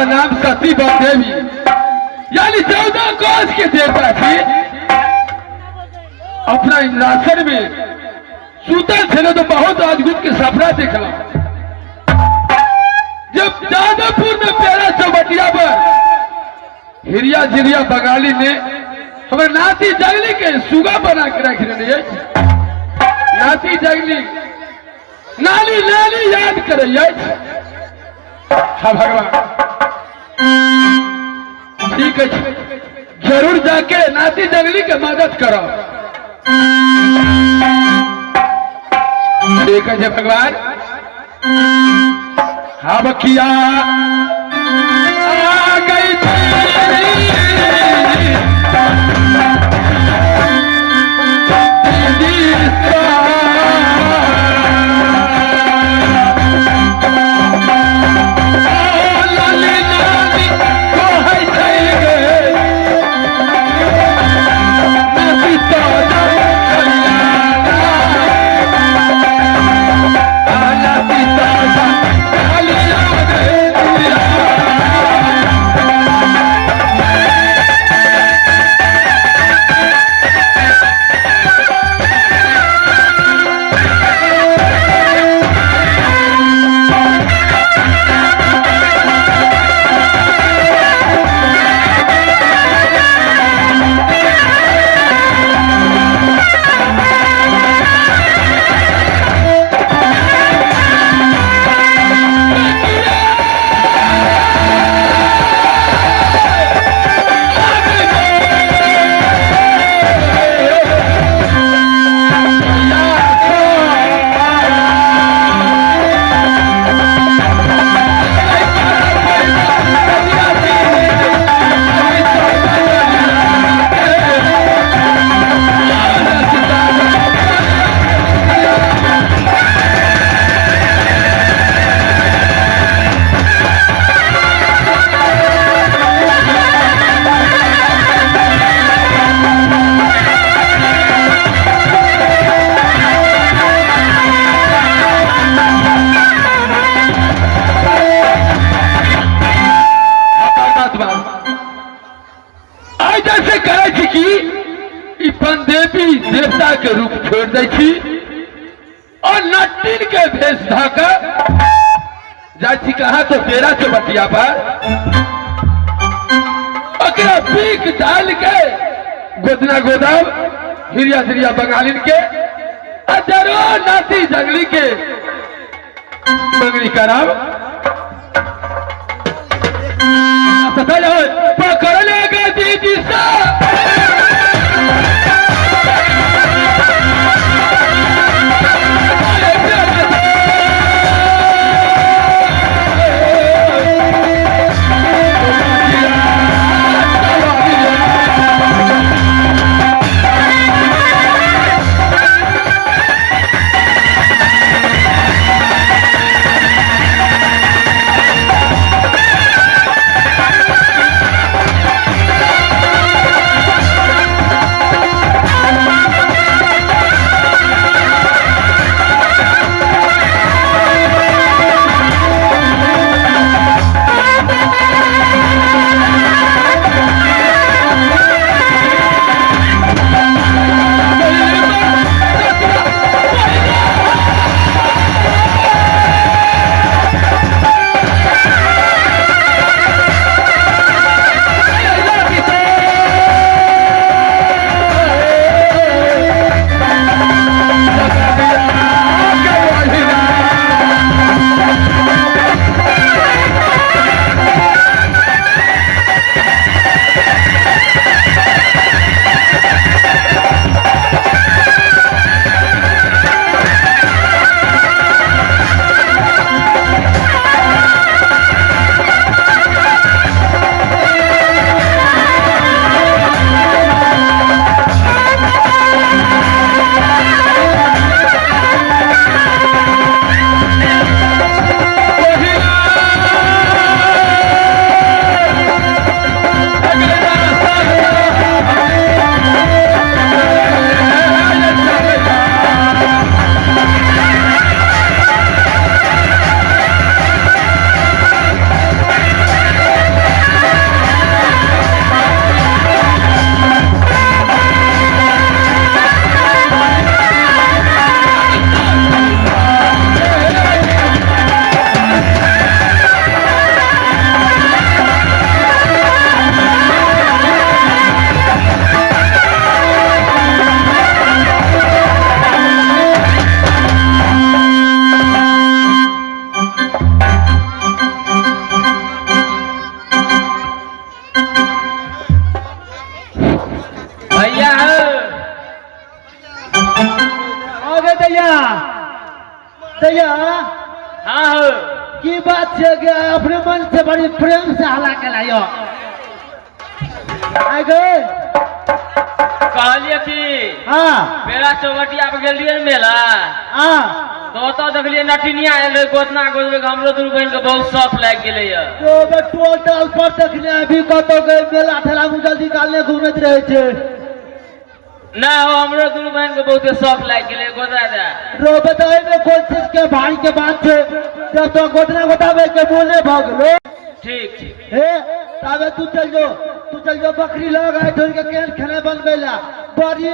हमारा नाम सती देवी यानी 14 कोस के देवता थी। अपना इंद्रासन में सूतल थे तो बहुत अद्भुत के सपना देखला। जब जादवपुर में पेरा चौबटिया पर हिरिया जिरिया बंगाली ने हमारे नाती जगली के सुगा बना के रख रहे। नाती जगली नाली नाली याद करे। हाँ भगवान ठीक है, जरूर जाके नाती जगली के मदद करो। ठीक है भगवान। हाँ बकिया आ गई देवता के रूप छोड़ दी थी और नट्टिन के भेष धाकर जाती कहा तो तेरा चौबटिया पर पीक डाल के गोदना गोदाम हिरिया हिरिया बंगालिन के अजरो नाती जंगली के मंगली कराम पकड़ लेगा दीदी सा की बात है कि अपने मन से बड़ी प्रेम से हला के लाइयो आइ गए कहलिए कि हाँ मेरा चौबटिया पे गेलिए मेला हाँ तो ओतऽ देखलिए नटिनिया आयल रहे गोतना गोदबे हमरो दुनू बहन के बहुत शौक लागि गेलै य तो बे टोटल पर देखने अभी कतो गए मेला ठेला में जल्दी निकालने घूमत रहे थे ना हो हमरो दुनू बहन के बहुते शौक लागि गेलै गोदा दे रो बताए में कौन चीज के भाई के बात है जब तो गोदना गोदावे के बोले भागलो ठीक ठीक हे तावे तू चल जो बकरी लग आए धोल के केन खाने बनबेला बड़ी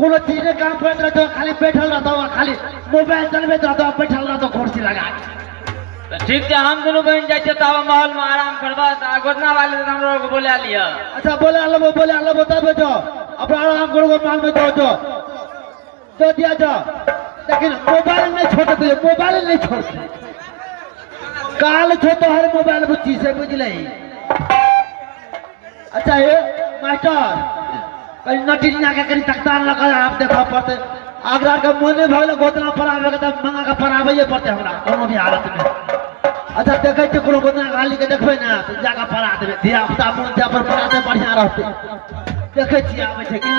कोनो चीज ने काम करत रहतो खाली बैठल रहतो खाली मोबाइल चलबैत रहतो बैठल रहतो कुर्सी लगा तो ठीक है हम दुनू बहन जाय छै तब माहौल में आराम करबा त गोदना वाले तो हमरो के बोला लिया अच्छा बोले आलो तब जो अपना आराम करो माल में तो दिया जा लेकिन मोबाइल नहीं छोड़ते काल छो तो हर मोबाइल बुच्ची से बुझले अच्छा ये मास्टर कहीं नटिनिया के कहीं तकतार लगा आप देखा पड़ते अगर का मोने भले गोतना परावे के तब मंगा के परावे पड़ते हमरा कोनो भी हालत में अच्छा देखे छ कोनो गोतना गाली के देखबे ना तो जाका परा देबे धिया पुता मन से पर पराते बढ़िया रहते देखे छी आवे छै कि